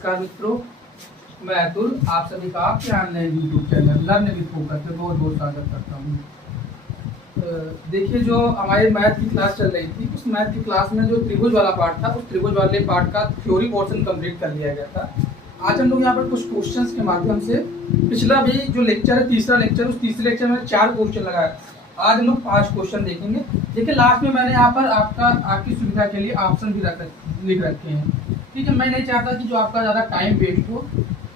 नमस्कार मित्रों, मैं अतुल आप सभी का आपके online YouTube channel learn with focus पे बहुत बहुत स्वागत करता हूँ। देखिए, जो हमारे मैथ की क्लास चल रही थी, उस मैथ की क्लास में जो त्रिभुज वाला पार्ट था, उस त्रिभुज वाले पार्ट का थ्योरी पोर्शन कंप्लीट कर लिया गया था। आज हम लोग यहाँ पर कुछ क्वेश्चंस के माध्यम से, पिछला भी जो लेक्चर है, तीसरा लेक्चर, उस तीसरे लेक्चर में 4 क्वेश्चन लगाया। आज हम लोग 5 क्वेश्चन देखेंगे। देखिए, लास्ट में मैंने यहाँ पर आपकी सुविधा के लिए ऑप्शन भी लिख रखे हैं। ठीक है, मैं नहीं चाहता कि जो आपका ज़्यादा टाइम वेस्ट हो,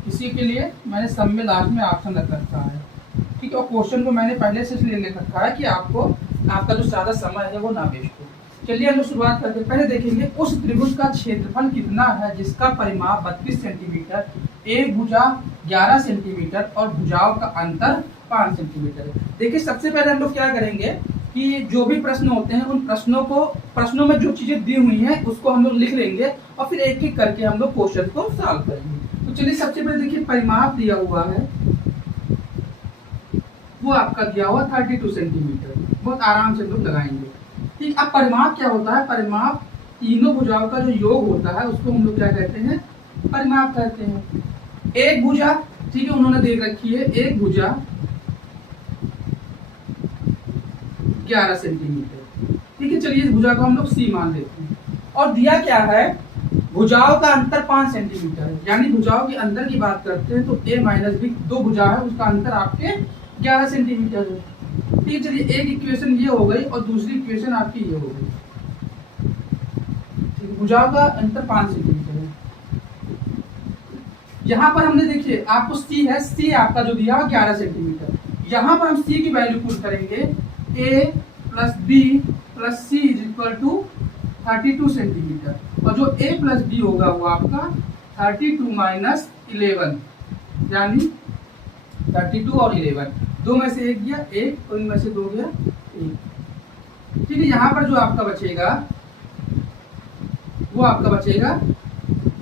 इसी के लिए मैंने सब में लास्ट में ऑप्शन रख रखा है। ठीक है, और क्वेश्चन को मैंने पहले से इसलिए लिख रखा है कि आपका जो ज़्यादा समय है वो ना वेस्ट हो। चलिए हम लोग शुरुआत करते हैं। पहले देखेंगे उस त्रिभुज का क्षेत्रफल कितना है जिसका परिमाप 32 सेंटीमीटर, एक भुजा 11 सेंटीमीटर और भुजाओं का अंतर 5 सेंटीमीटर है। देखिए, सबसे पहले हम लोग क्या करेंगे कि जो भी प्रश्न होते हैं, उन प्रश्नों में जो चीजें दी हुई हैं उसको हम लोग लिख लेंगे और फिर एक एक करके हम लोग क्वेश्चन को सॉल्व करेंगे। तो चलिए, सबसे पहले देखिए, परिमाप दिया हुआ है, वो आपका दिया हुआ 32 सेंटीमीटर। बहुत आराम से हम लोग लगाएंगे। ठीक, अब परिमाप क्या होता है? परिमाप तीनों भुजाओं का जो योग होता है उसको हम लोग क्या कहते हैं? परिमाप कहते हैं। एक भुजा, ठीक है, उन्होंने दे रखी है एक भुजा 11 सेंटीमीटर। ठीक है, चलिए इस भुजा को हम लोग सी मान लेते हैं। और दिया क्या है? भुजाओं का अंतर 5 सेंटीमीटर है, यानी भुजाओं के अंदर की बात करते हैं तो a माइनस बी, दो भुजा है, उसका अंतर आपके 11 सेंटीमीटर है। ठीक है, चलिए एक इक्वेशन ये हो गई और दूसरी इक्वेशन आपकी ये हो गई। ठीक है, भुजाओं का अंतर 5 सेंटीमीटर है। यहाँ पर हमने देखिए, आपको सी है, सी आपका जो दिया 11 सेंटीमीटर। यहाँ पर हम सी की वैल्यू पुट करेंगे, a plus B plus C is equal to 32 centimetre, और जो a प्लस बी होगा वो आपका 32 माइनस 11, यानी 32 और 11, दो में से एक गया एक और इनमें से दो गया एक। ठीक है, यहाँ पर जो आपका बचेगा वो आपका बचेगा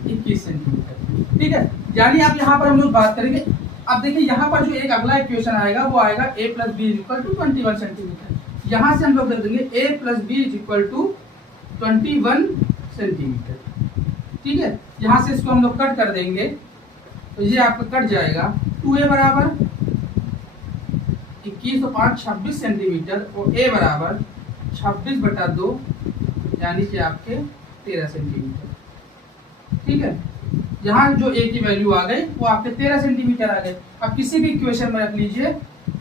21 सेंटीमीटर। ठीक है, यानी आप यहाँ पर हम लोग बात करेंगे। अब देखिए, यहाँ पर जो एक अगला इक्वेशन आएगा वो आएगा a plus B is equal to 21 centimetre. यहाँ से हम लोग दे देंगे a plus B is equal to 21 centimetre. ठीक है, यहाँ से इसको हम लोग कट कर देंगे तो ये आपका कट जाएगा। 2a बराबर 21 और 5 26 सेंटीमीटर और a बराबर 26/2, यानी कि आपके 13 सेंटीमीटर। ठीक है, यहाँ जो a की वैल्यू आ गई वो आपके 13 सेंटीमीटर आ गए। अब किसी भी इक्वेशन में रख लीजिए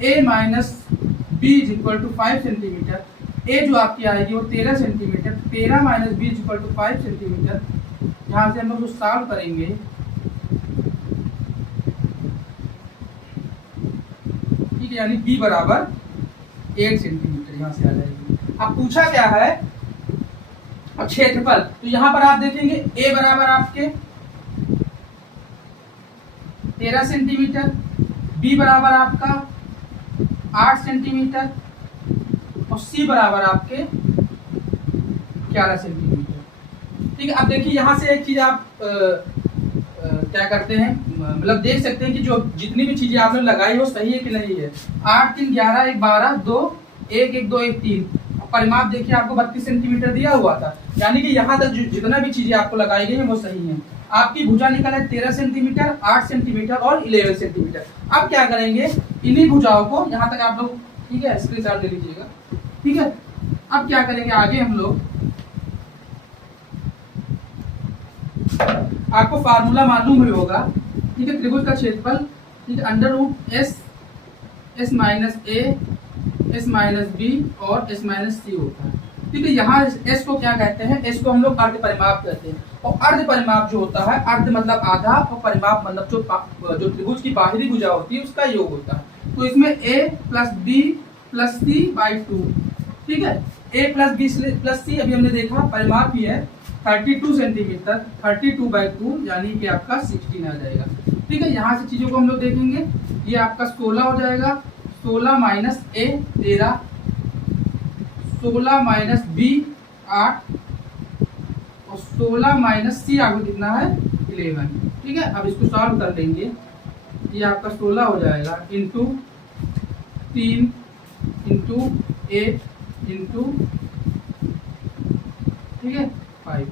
a minus B is equal to 5 centimetre. a जो आपकी आएगी वो 13 centimetre, 13 minus B is equal to 5 centimetre. यहाँ से हम लोग सॉल्व करेंगे, ठीक है, यानी b बराबर 8 सेंटीमीटर यहाँ से आ जाएगी। अब पूछा क्या है? अब क्षेत्रफल, तो यहाँ पर आप देखेंगे a बराबर आपके 13 सेंटीमीटर, b बराबर आपका 8 सेंटीमीटर और c बराबर आपके 11 सेंटीमीटर। ठीक है, अब देखिए, यहाँ से एक चीज आप क्या करते हैं, मतलब देख सकते हैं कि जो जितनी भी चीजें आपने लगाई वो सही है कि नहीं है। 8 3 11 1 12 2 1 1 2 1 3। परिमाप देखिए, आपको 32 सेंटीमीटर दिया हुआ था, यानी कि यहाँ तक जितना भी चीजें आपको लगाई गई है वो सही है। आपकी भुजा निकला है 13 सेंटीमीटर, 8 सेंटीमीटर और 11 सेंटीमीटर। अब क्या करेंगे, इन्हीं भुजाओं को, यहाँ तक आप लोग, ठीक है, स्क्रीनशॉट ले लीजिएगा। ठीक है, अब क्या करेंगे आगे हम लोग, आपको फार्मूला मालूम ही होगा। ठीक है, त्रिभुज का क्षेत्रफल, ठीक है, अंडर रूट एस माइनस ए, एस माइनस बी और एस माइनस सी होता है। ठीक है, यहाँ एस को क्या कहते हैं? एस को हम लोग अर्ध परिमाप कहते हैं। और अर्ध परिमाप जो होता है, अर्ध मतलब आधा और परिमाप मतलब जो त्रिभुज की बाहरी भुजा होती है उसका योग होता है। तो इसमें a plus B plus C by 2। ठीक है, a plus B plus C अभी हमने देखा, परिमाप ही है 32 सेंटीमीटर, 32/2, यानी कि आपका 16 आ जाएगा। ठीक है, यहाँ से चीजों को हम लोग देखेंगे, ये आपका 16 हो जाएगा, 16 माइनस a 13, 16 माइनस बी 8 और 16 माइनस सी आपको कितना है? 11। ठीक है, अब इसको सॉल्व कर लेंगे, ये आपका 16 हो जाएगा इंटू 3 इंटू 8 इंटू, ठीक है, 5।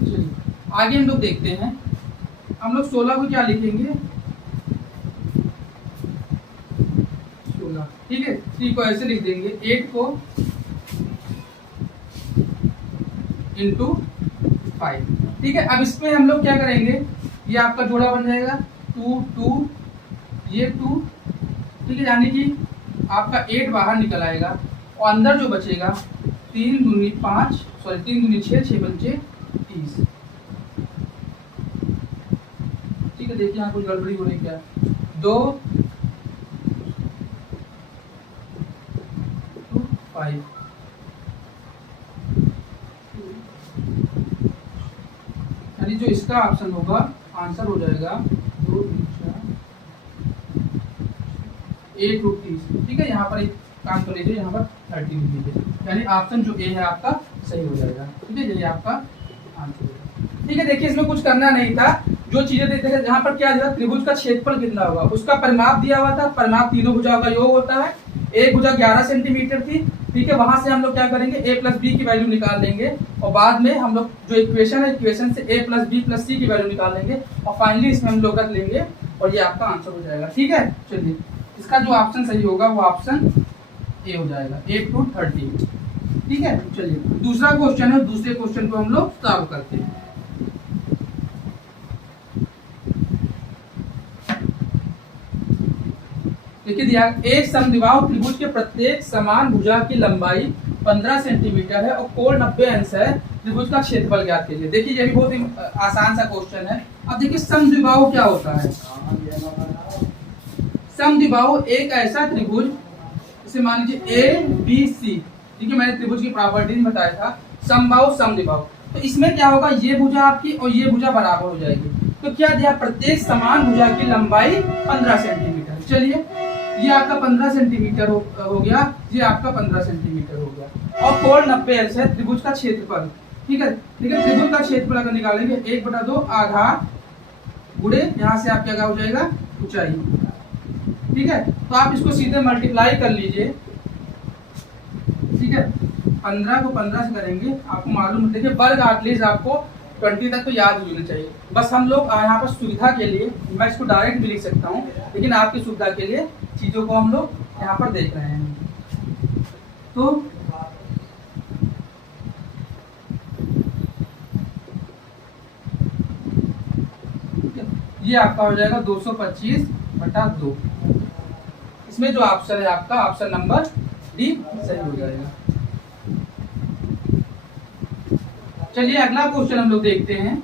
चलिए आगे हम लोग देखते हैं, हम लोग 16 को क्या लिखेंगे, 16, ठीक है। 3 को ऐसे लिख देंगे, 8 को इंटू 5, ठीक है। अब इसमें हम लोग क्या करेंगे, ये आपका जोड़ा बन जाएगा 2 2, ये 2, ठीक है, यानी कि आपका 8 बाहर निकल आएगा और अंदर जो बचेगा 3 दूनी 5, सॉरी 3 दूनी 6, 6 पंचे 30, ठीक है। देखिए यहाँ कुछ गड़बड़ी हो रही क्या, 2 5, यानी जो इसका ऑप्शन होगा आंसर हो जाएगा 2 8 रूट 30, ठीक है। यहाँ पर एक काम कर लीजिए, यहाँ पर 30 लिख दीजिए, यानी ऑप्शन जो ए है आपका सही हो जाएगा, ठीक है। यही आपका आंसर है, ठीक है। देखिए इसमें कुछ करना नहीं था, जो चीजें देते थे यहाँ पर क्या दिया, त्रिभुज का क्षेत्रफल कितना होगा, उसका परिमाप दिया हुआ था। परिमाप तीनों भुजाओं का योग होता है। एक भुजा 11 सेंटीमीटर थी, ठीक है। वहां से हम लोग क्या करेंगे, a प्लस बी की वैल्यू निकाल लेंगे और बाद में हम लोग जो इक्वेशन है, इक्वेशन से a प्लस बी प्लस सी की वैल्यू निकाल लेंगे और फाइनली इसमें हम लोग रख लेंगे और ये आपका आंसर हो जाएगा, ठीक है। चलिए इसका जो ऑप्शन सही होगा वो ऑप्शन ए हो जाएगा, 8 to 30, ठीक है। चलिए दूसरा क्वेश्चन है, दूसरे क्वेश्चन को हम लोग सॉल्व करते हैं। देखिए दिया, एक समद्विबाहु त्रिभुज के प्रत्येक समान भुजा की लंबाई 15 सेंटीमीटर है और कोण 90 अंश है, त्रिभुज का क्षेत्रफल ज्ञात कीजिए। देखिए ये भी बहुत ही आसान सा क्वेश्चन है। अब देखिए समद्विबाहु क्या होता है, समद्विबाहु एक ऐसा त्रिभुज, इसे मान लीजिए ए बी सी, ठीक है। मैंने त्रिभुज की प्रॉपर्टीज बताया था, समबाहु समद्विबाहु। तो इसमें क्या होगा, ये भुजा आपकी और ये भुजा बराबर हो जाएगी। तो क्या दिया, प्रत्येक समान भुजा की लंबाई 15 सेंटीमीटर। चलिए ये आपका 15 सेंटीमीटर हो गया, ये आपका 15 सेंटीमीटर हो गया और कोण 90 अंश है, त्रिभुज का क्षेत्रफल, ठीक है। ठीक है, त्रिभुज का क्षेत्रफल अगर निकालेंगे 1/2 आधार गुणे यहाँ से आप क्या हो जाएगा ऊंचाई, ठीक है। तो आप इसको सीधे मल्टीप्लाई कर लीजिए, ठीक है। 15 को 15 से करेंगे, आपको मालूम, देखिए वर्ग एटलीस्ट आपको 20 तक तो याद होना चाहिए। बस हम लोग यहाँ पर सुविधा के लिए, मैं इसको डायरेक्ट भी लिख सकता हूँ, लेकिन आपकी सुविधा के लिए चीजों को हम लोग यहाँ पर देख रहे हैं। तो ये आपका हो जाएगा 225/2। इसमें जो ऑप्शन है आपका ऑप्शन नंबर डी सही हो जाएगा। चलिए अगला क्वेश्चन हम लोग देखते हैं।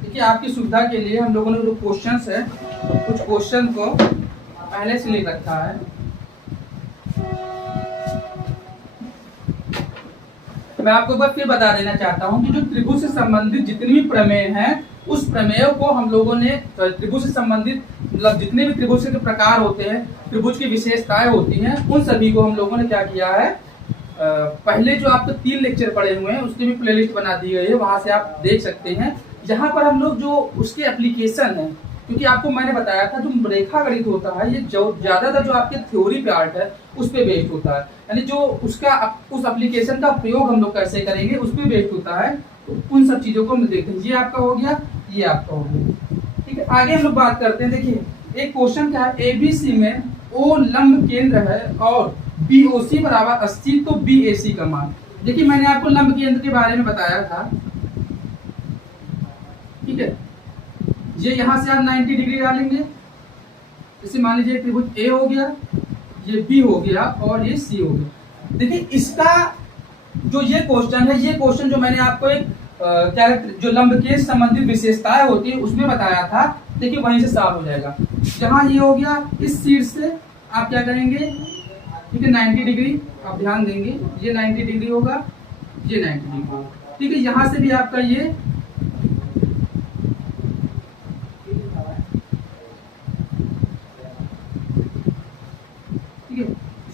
देखिए आपकी सुविधा के लिए हम लोगों ने जो क्वेश्चंस है, कुछ क्वेश्चन को पहले से लिख रखा है। मैं आपको एक बार फिर बता देना चाहता हूं कि जो त्रिभुज से संबंधित जितनी भी प्रमेय हैं, उस प्रमेय को हम लोगों ने त्रिभुज से संबंधित मतलब जितने भी त्रिभुज के प्रकार होते हैं, त्रिभुज की विशेषताएं होती हैं, उन सभी को हम लोगों ने क्या किया है, पहले जो आपको 3 लेक्चर पढ़े हुए हैं उसकी भी प्लेलिस्ट बना दी गई है, वहां से आप देख सकते हैं। जहां पर हम लोग जो उसके एप्लीकेशन है, क्योंकि आपको मैंने बताया था जो रेखा गणित होता है ये जो ज्यादातर जो आपके थ्योरी पार्ट है उस पे बेस्ड होता है, यानी जो उसका उस एप्लीकेशन का प्रयोग हम लोग कैसे करेंगे उस पे बेस्ड होता है। तो उन सब चीजों को हम देखते हैं। ये आपका हो गया, ये आपका हो गया, ठीक है। आगे हम लोग बात करते हैं। देखिए एक क्वेश्चन क्या है, एबीसी में ओ लंब केंद्र है और बीओसी बराबर 80, तो बीएसी का मान। देखिए मैंने आपको लंब केंद्र के बारे में बताया था, ठीक है। ये यहां से आप 90 डिग्री डालेंगे, जैसे मान लीजिए त्रिभुज ए हो गया, ये बी हो गया और ये सी हो गया। देखिए इसका जो ये क्वेश्चन है, ये क्वेश्चन जो मैंने आपको एक क्या जो लंब के संबंधित विशेषताएं होती है उसमें बताया था, देखिए वहीं से साफ हो जाएगा। जहां ये हो गया, इस शीर्ष से आप क्या करेंगे, ठीक है, 90 डिग्री आप ध्यान देंगे, ये 90 डिग्री होगा, ये 90 डिग्री होगा, ठीक है। यहां से भी आपका ये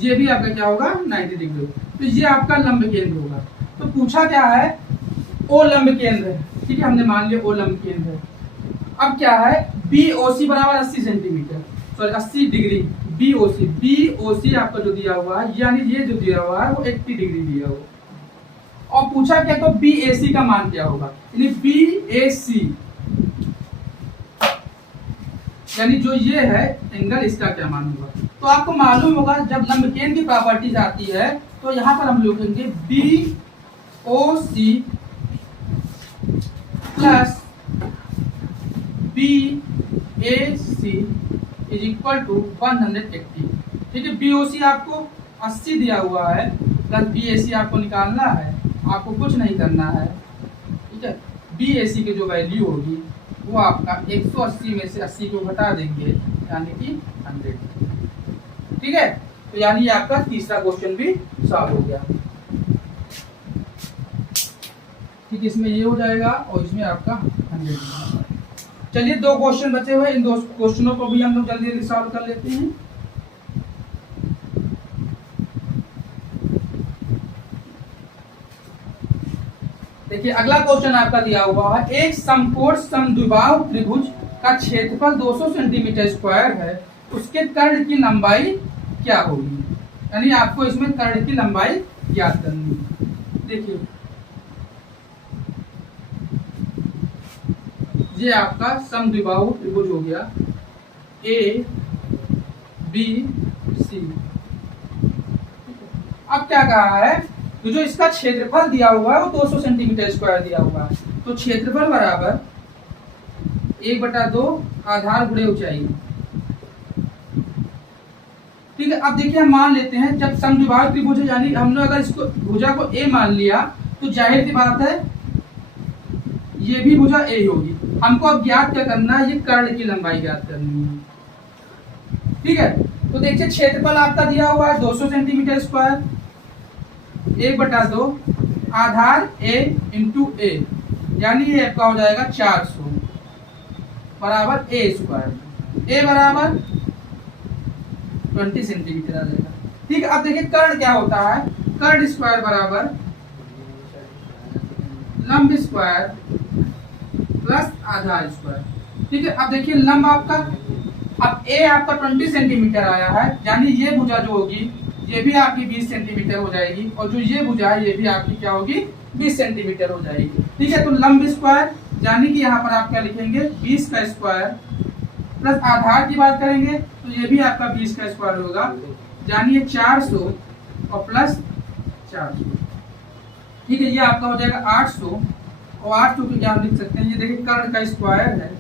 ये भी आपका क्या होगा 90 डिग्री, तो ये आपका लंब केंद्र होगा। तो पूछा क्या है, ओ लंब केंद्र है, ठीक है, हमने मान लिया ओ लंब केंद्र है। अब क्या है, बीओसी बराबर 80 सेंटीमीटर, सॉरी 80 डिग्री, बीओसी आपका जो दिया हुआ है, यानी ये जो दिया हुआ है वो 80 डिग्री दिया हुआ, और पूछा क्या तो बी ए सी का मान क्या होगा, यानी बी ए सी यानी जो ये है एंगल, इसका क्या मान होगा। तो आपको मालूम होगा जब लंबकेन की प्रॉपर्टीज आती है तो यहां पर हम लिखेंगे B O C plus B A C is equal to 180। ठीक है, बी ओ सी आपको 80 दिया हुआ है प्लस बी ए सी आपको निकालना है, आपको कुछ नहीं करना है। ठीक है, बी ए सी की जो वैल्यू होगी वो आपका 180 में से 80 को घटा देंगे यानी कि 100। ठीक है, तो यानी ये आपका तीसरा क्वेश्चन भी सॉल्व हो गया। ठीक, इसमें ये हो जाएगा और इसमें आपका 100। चलिए 2 क्वेश्चन बचे हुए, इन 2 क्वेश्चनों को भी हम लोग जल्दी जल्दी सॉल्व कर लेते हैं। देखिए अगला क्वेश्चन आपका दिया हुआ है, एक समकोण समद्विबाहु त्रिभुज का क्षेत्रफल 200 सेंटीमीटर स्क्वायर है, उसके कर्ण की लंबाई क्या होगी। यानी आपको इसमें कर्ण की लंबाई ज्ञात करनी है। देखिए ये आपका समद्विबाहु त्रिभुज हो गया ए बी सी। अब क्या कहा है, तो जो इसका क्षेत्रफल दिया हुआ है वो 200 सेंटीमीटर स्क्वायर दिया हुआ है, तो क्षेत्रफल बराबर 1/2 आधार गुणे ऊंचाई। ठीक है, अब देखिए हम मान लेते हैं जब समद्विबाहु त्रिभुज है, यानी हमने अगर इसको भुजा को ए मान लिया तो जाहिर सी बात है ये भी भुजा ए ही होगी। हमको अब ज्ञात क्या करना है, ये कर्ण की लंबाई ज्ञात करनी है। ठीक है, तो देखिए क्षेत्रफल आपका दिया हुआ है 200 सेंटीमीटर स्क्वायर, 1/2 आधार a इंटू ए, यानी ये आपका हो जाएगा 400 बराबर ए स्क्वायर, ए बराबर 20 सेंटीमीटर आ जाएगा। ठीक है, अब देखिए कर्ण क्या होता है, कर्ण स्क्वायर बराबर लंब स्क्वायर प्लस आधार स्क्वायर। ठीक है, अब देखिए लंब आपका, अब ए आपका 20 सेंटीमीटर आया है, यानी ये भुजा जो होगी ये भी आपकी 20 सेंटीमीटर हो जाएगी, और जो ये भुजा है ये भी आपकी क्या होगी 20 सेंटीमीटर हो जाएगी। ठीक है, तो लंब स्क्वायर यानी कि यहाँ पर आप क्या लिखेंगे 20 का स्क्वायर, प्लस आधार की बात करेंगे तो ये भी आपका 20 का स्क्वायर होगा, यानी ये 400 और प्लस 400। ठीक है, ये आपका हो जाएगा 800, और 800 के क्या हम लिख सकते हैं, ये देखिए कर्ण का स्क्वायर है।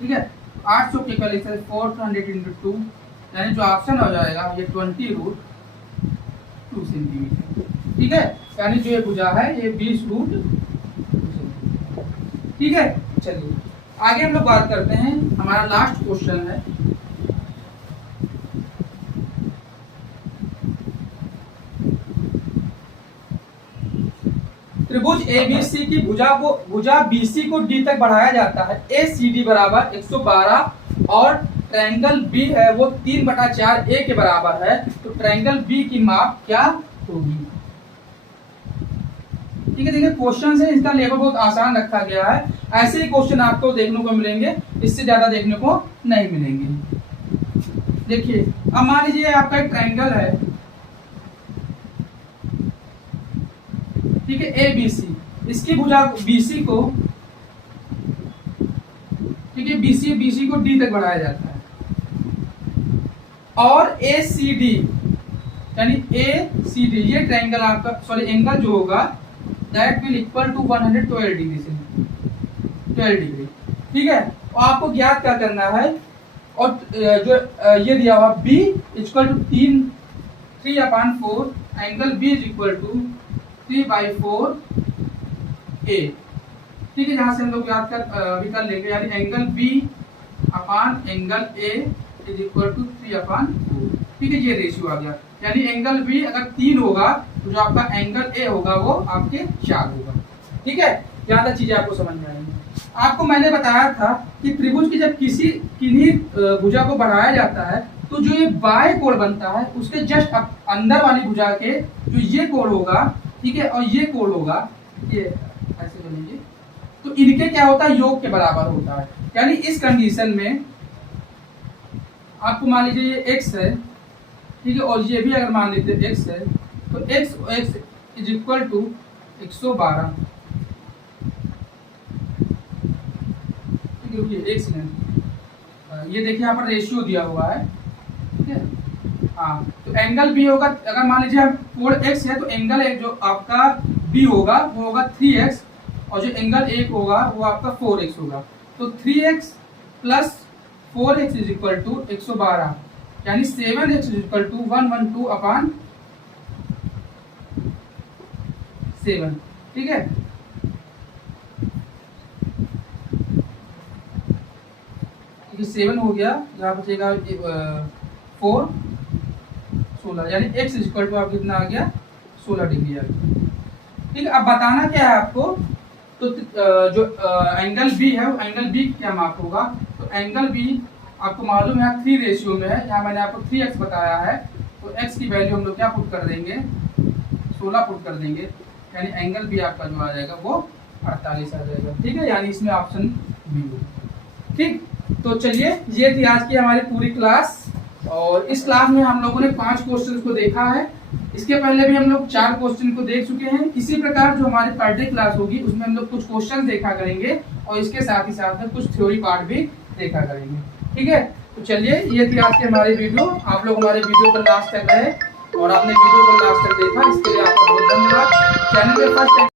ठीक है, 800 के का लिख सकते 400 इंटू 2, यानी जो ऑप्शन हो जाएगा ये 20√2 सेंटीमीटर। ठीक है, यानी जो ये भुजा है ये 20√2। ठीक है, चलिए आगे हम लोग बात करते हैं, हमारा लास्ट क्वेश्चन है। त्रिभुज ABC की भुजा BC को D तक बढ़ाया जाता है, ACD बराबर 112 और ट्रायंगल B है वो 3/4 A के बराबर है, तो ट्रायंगल B की माप क्या होगी। ठीक है, देखिए क्वेश्चन है, इसका लेवल बहुत आसान रखा गया है, ऐसे ही क्वेश्चन आपको देखने को मिलेंगे, इससे ज्यादा देखने को नहीं मिलेंगे। देखिए अब मान लीजिए आपका एक ट्रायंगल है, ठीक है ABC, इसकी भुजा BC को, ठीक है BC को D तक बढ़ाया जाता है, और ACD यानी ACD ये ट्रायंगल आपका सॉरी एंगल जो होगा that will equal to 112 degree से 12 डिग्री। ठीक है, और आपको ज्ञात क्या करना है, और जो ये दिया हुआ B equal to 3/4, angle B is equal to 3/4 A। ठीक है, जहां से हम लोग याद कर लेंगे, यानी angle B upon angle A is equal to 3/4। ठीक है, ये रेशियो आ गया, यानी एंगल B अगर 3 होगा तो जो आपका एंगल A होगा वो आपके 4 होगा। ठीक है, यहाँ तक चीजें आपको समझ में आएंगी। आपको मैंने बताया था कि त्रिभुज की जब किन्हीं भुजा को बढ़ाया जाता है तो जो ये बाएं कोण बनता है उसके जस्ट अंदर वाली भुजा के जो ये कोण होगा, ठीक है, और ये कोण होगा, ये ऐसे बनेंगे, तो इनके क्या होता है योग के बराबर होता है। यानी इस कंडीशन में आपको मान लीजिए ये x है, ठीक है, और ये भी अगर मान लेते x है, तो x इज इक्वल टू 112। ठीक है, रुकिए एक सेकेंड, ये देखिए यहाँ पर रेशियो दिया हुआ है, ठीक है। हाँ, तो एंगल बी होगा, अगर मान लीजिए कोण x है तो एंगल एक जो आपका बी होगा वो होगा 3x, और जो एंगल एक होगा वो आपका 4x होगा। तो 3x plus 4x is equal to 112, यानी 7x is equal to 112 upon 7। ठीक है, ये 7 हो गया, यहाँ बचेगा 4 16, यानी x इज इक्वल टू आप कितना आ गया 16 डिग्री आ गया। ठीक है, अब बताना क्या है आपको, तो जो एंगल बी है वो एंगल बी क्या माप होगा। तो एंगल बी आपको मालूम है 3 रेशियो में है, यहाँ मैंने आपको 3x बताया है, तो x की वैल्यू हम लोग क्या पुट कर देंगे 16 पुट कर देंगे, यानी एंगल बी आपका जो आ जाएगा वो 48 आ जाएगा। ठीक है, यानी इसमें ऑप्शन बी होगा। ठीक, तो चलिए ये थी आज की हमारी पूरी क्लास, और इस क्लास में हम लोगों ने 5 क्वेश्चन को देखा है। इसके पहले भी हम लोग 4 क्वेश्चन को देख चुके हैं। इसी प्रकार जो हमारी पर डे क्लास होगी उसमें हम लोग कुछ क्वेश्चन देखा करेंगे, और इसके साथ ही साथ में कुछ थ्योरी पार्ट भी देखा करेंगे। ठीक है, तो चलिए ये थी आज की हमारी वीडियो। आप लोग हमारे वीडियो को लास्ट तक रहे और आपने वीडियो को लास्ट तक देखा, इसके लिए आपका बहुत धन्यवाद। चैनल पे फर्स्ट